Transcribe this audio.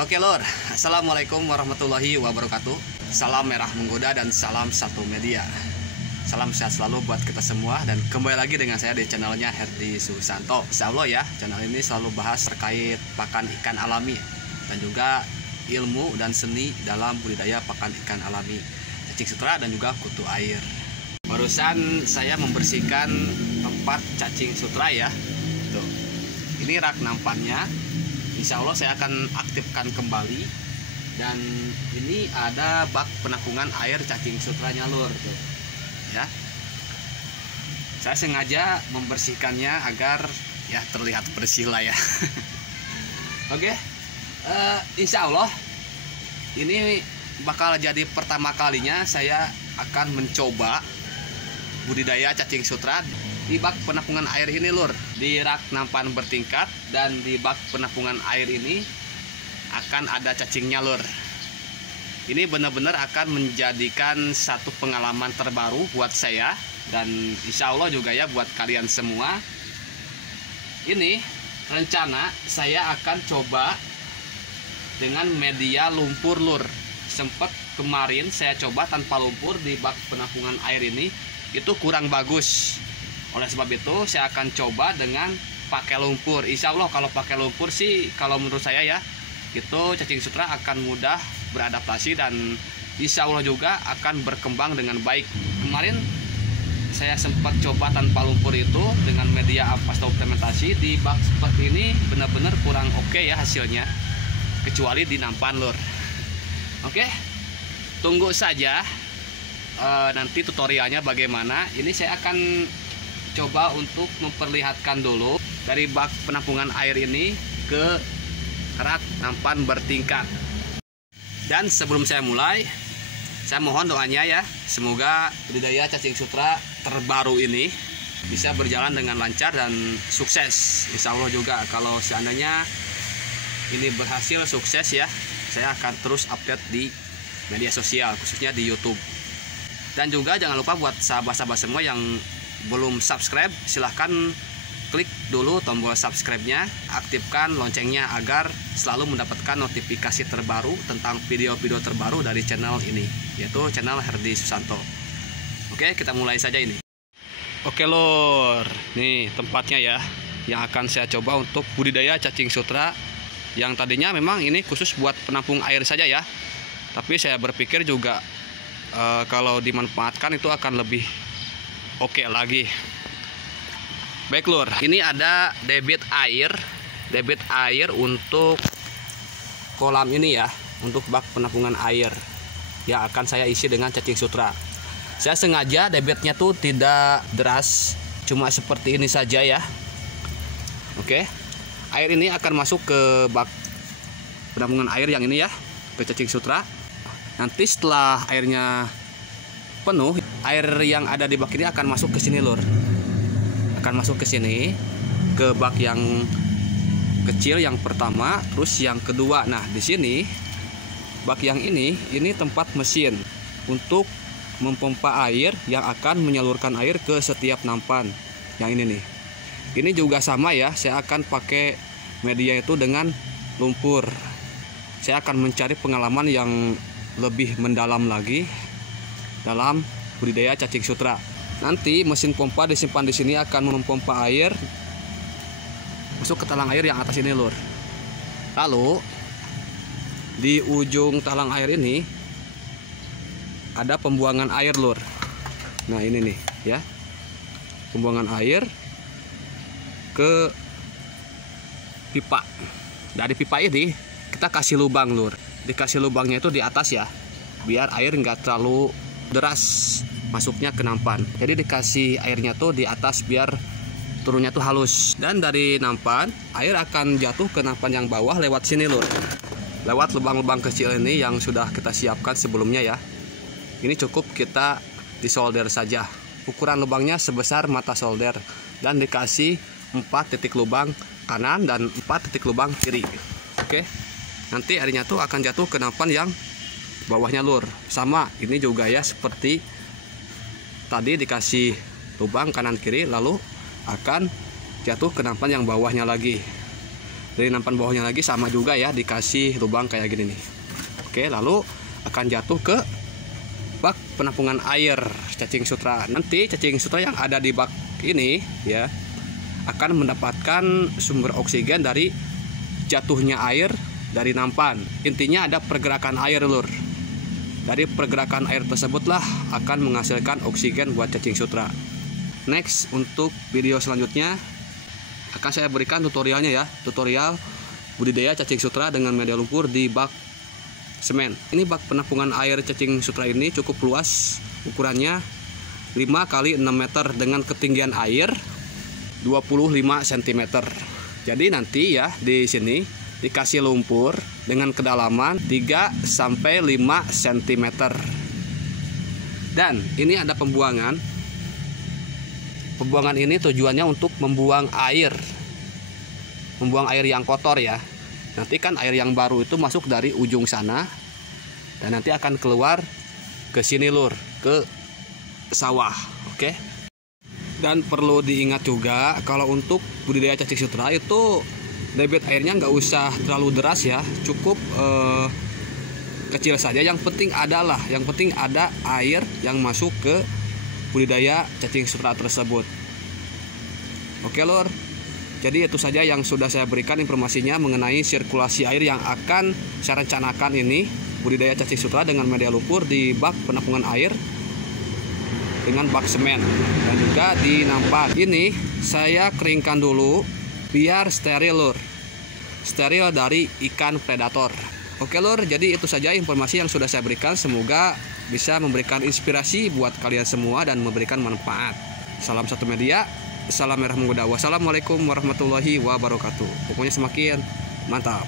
Oke lor, assalamualaikum warahmatullahi wabarakatuh. Salam merah menggoda dan salam satu media. Salam sehat selalu buat kita semua dan kembali lagi dengan saya di channelnya Herdi Susanto. Insya Allah ya, channel ini selalu bahas terkait pakan ikan alami dan juga ilmu dan seni dalam budidaya pakan ikan alami, cacing sutra dan juga kutu air. Barusan saya membersihkan tempat cacing sutra ya. Tuh, ini rak nampannya. Insya Allah saya akan aktifkan kembali. Dan ini ada bak penampungan air cacing sutranya lur tuh. Ya, saya sengaja membersihkannya agar ya terlihat bersih lah ya. Oke, insya Allah ini bakal jadi pertama kalinya saya akan mencoba budidaya cacing sutra di bak penampungan air ini lur, di rak nampan bertingkat. Dan di bak penampungan air ini akan ada cacingnya lur. Ini benar-benar akan menjadikan satu pengalaman terbaru buat saya dan insya Allah juga ya buat kalian semua. Ini rencana saya akan coba dengan media lumpur lur. Sempat kemarin saya coba tanpa lumpur di bak penampungan air ini, itu kurang bagus. Oleh sebab itu saya akan coba dengan pakai lumpur. Insya Allah kalau pakai lumpur sih, kalau menurut saya ya, itu cacing sutra akan mudah beradaptasi dan insya Allah juga akan berkembang dengan baik. Kemarin saya sempat coba tanpa lumpur itu dengan media ampas fermentasi di bak seperti ini, benar-benar kurang oke ya hasilnya, kecuali di nampan lur. Oke, tunggu saja nanti tutorialnya bagaimana. Ini saya akan coba untuk memperlihatkan dulu dari bak penampungan air ini ke rak nampan bertingkat. Dan sebelum saya mulai, saya mohon doanya ya, semoga budidaya cacing sutra terbaru ini bisa berjalan dengan lancar dan sukses. Insya Allah juga kalau seandainya ini berhasil sukses ya, saya akan terus update di media sosial, khususnya di YouTube. Dan juga jangan lupa buat sahabat-sahabat semua yang belum subscribe, silahkan klik dulu tombol subscribe-nya, aktifkan loncengnya agar selalu mendapatkan notifikasi terbaru tentang video-video terbaru dari channel ini, yaitu channel Herdi Susanto. Oke, kita mulai saja ini. Oke lor, nih tempatnya ya, yang akan saya coba untuk budidaya cacing sutra. Yang tadinya memang ini khusus buat penampung air saja ya, tapi saya berpikir juga kalau dimanfaatkan itu akan lebih oke lagi. Baik lur, ini ada debit air untuk kolam ini ya, untuk bak penampungan air yang akan saya isi dengan cacing sutra. Saya sengaja debitnya tuh tidak deras, cuma seperti ini saja ya. Oke, air ini akan masuk ke bak penampungan air yang ini ya, ke cacing sutra. Nanti setelah airnya penuh, air yang ada di bak ini akan masuk ke sini lur. Akan masuk ke sini, ke bak yang kecil yang pertama, terus yang kedua. Nah, di sini bak yang ini tempat mesin untuk mempompa air yang akan menyalurkan air ke setiap nampan. Yang ini nih. Ini juga sama ya, saya akan pakai media itu dengan lumpur. Saya akan mencari pengalaman yang lebih mendalam lagi dalam budidaya cacing sutra. Nanti mesin pompa disimpan di sini akan mempompa air masuk ke talang air yang atas ini lur. Lalu di ujung talang air ini ada pembuangan air lur. Nah ini nih ya, pembuangan air ke pipa. Dari pipa ini kita kasih lubang lur. Dikasih lubangnya itu di atas ya, biar air nggak terlalu deras masuknya ke nampan. Jadi dikasih airnya tuh di atas biar turunnya tuh halus. Dan dari nampan air akan jatuh ke nampan yang bawah lewat sini lur. Lewat lubang-lubang kecil ini yang sudah kita siapkan sebelumnya ya. Ini cukup kita disolder saja. Ukuran lubangnya sebesar mata solder dan dikasih 4 titik lubang kanan dan 4 titik lubang kiri. Oke. Nanti airnya tuh akan jatuh ke nampan yang bawahnya lur. Sama ini juga ya, seperti tadi dikasih lubang kanan kiri, lalu akan jatuh ke nampan yang bawahnya lagi. Dari nampan bawahnya lagi sama juga ya, dikasih lubang kayak gini nih. Oke, lalu akan jatuh ke bak penampungan air cacing sutra. Nanti cacing sutra yang ada di bak ini ya akan mendapatkan sumber oksigen dari jatuhnya air dari nampan. Intinya ada pergerakan air, lur. Dari pergerakan air tersebutlah akan menghasilkan oksigen buat cacing sutra. Next, untuk video selanjutnya akan saya berikan tutorialnya ya, tutorial budidaya cacing sutra dengan media lumpur di bak semen. Ini bak penampungan air cacing sutra ini cukup luas, ukurannya 5 x 6 meter dengan ketinggian air 25 cm. Jadi nanti ya di sini dikasih lumpur dengan kedalaman 3 sampai 5 cm. Dan ini ada pembuangan. Pembuangan ini tujuannya untuk membuang air yang kotor ya. Nanti kan air yang baru itu masuk dari ujung sana dan nanti akan keluar ke sini, lur, ke sawah. Oke. Dan perlu diingat juga kalau untuk budidaya cacing sutra itu debit airnya nggak usah terlalu deras ya, cukup kecil saja. Yang penting ada air yang masuk ke budidaya cacing sutra tersebut. Oke, lur. Jadi itu saja yang sudah saya berikan informasinya mengenai sirkulasi air yang akan saya rencanakan ini, budidaya cacing sutra dengan media lumpur di bak penampungan air dengan bak semen dan juga di nampan. Ini saya keringkan dulu biar steril, lur. Steril dari ikan predator. Oke, lur, jadi itu saja informasi yang sudah saya berikan. Semoga bisa memberikan inspirasi buat kalian semua dan memberikan manfaat. Salam satu media, salam merah menggoda. Wassalamualaikum warahmatullahi wabarakatuh. Pokoknya semakin mantap.